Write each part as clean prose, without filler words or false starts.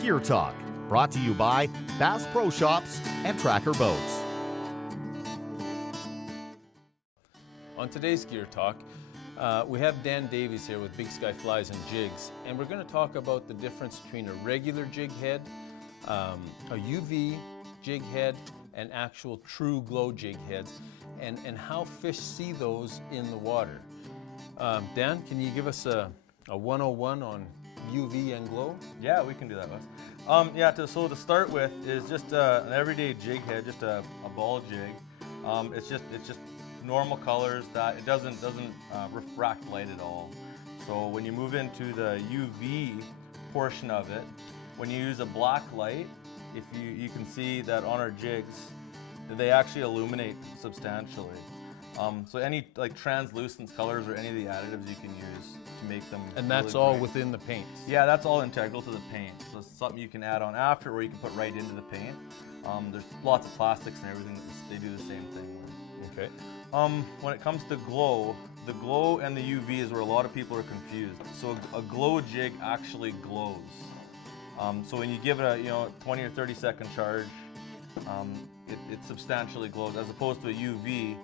Gear Talk, brought to you by Bass Pro Shops and Tracker Boats. On today's Gear Talk, we have Dan Davies here with Big Sky Flies and Jigs, and we're going to talk about the difference between a regular jig head, a UV jig head, and actual true glow jig heads, and how fish see those in the water. Dan, can you give us a 101 on UV and glow? Yeah, we can do that, Wes. So to start with is just an everyday jig head, just a ball jig. It's just normal colors that it doesn't refract light at all. So when you move into the UV portion of it, when you use a black light, if you can see that on our jigs, they actually illuminate substantially. So any like translucent colors or any of the additives you can use to make them. And that's really all bright. within the paint. Yeah, that's all integral to the paint. So it's something you can add on after, or you can put right into the paint. There's lots of plastics and everything that they do the same thing with. Okay. When it comes to glow, the glow and the UV is where a lot of people are confused. So a glow jig actually glows. So when you give it a 20 or 30 second charge, it substantially glows, as opposed to a UV.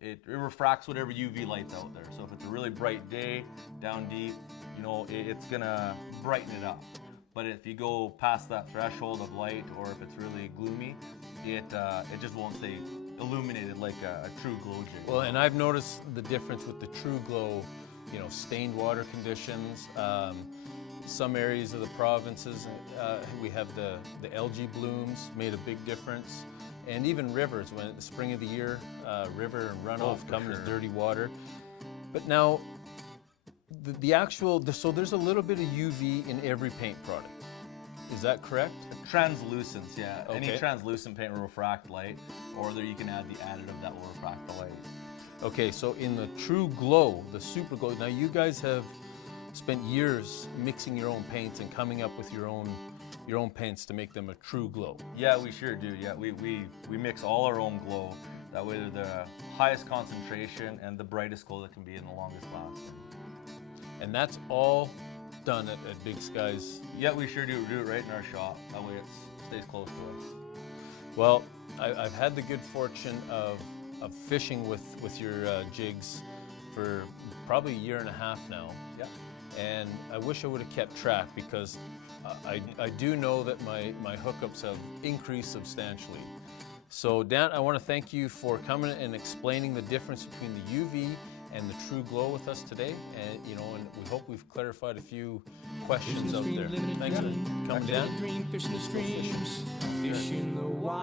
It refracts whatever UV light's out there. So if it's a really bright day, down deep, it's gonna brighten it up. But if you go past that threshold of light, or if it's really gloomy, it just won't stay illuminated like a true glow jig. Well, and I've noticed the difference with the true glow, stained water conditions. Some areas of the provinces, we have the algae blooms made a big difference. And even rivers, when at the spring of the year, river and runoff come to dirty water. But now, so there's a little bit of UV in every paint product. Is that correct? Translucence, yeah. Okay. Any translucent paint will refract light, or there you can add the additive that will refract the light. Okay, so in the true glow, the super glow, now you guys have spent years mixing your own paints and coming up with your own paints to make them a true glow. Yeah, we sure do. Yeah, we mix all our own glow. That way they're the highest concentration and the brightest glow that can be in the longest lasting. And that's all done at Big Skies. Yeah, we sure do it right in our shop. That way it stays close to us. Well, I've had the good fortune of fishing with your jigs for probably a year and a half now. Yeah. And I wish I would have kept track, because I do know that my hookups have increased substantially. So Dan, I want to thank you for coming and explaining the difference between the UV and the true glow with us today. And and we hope we've clarified a few questions out there. Thanks for coming, Dan. Fish in the streams, fish in the water.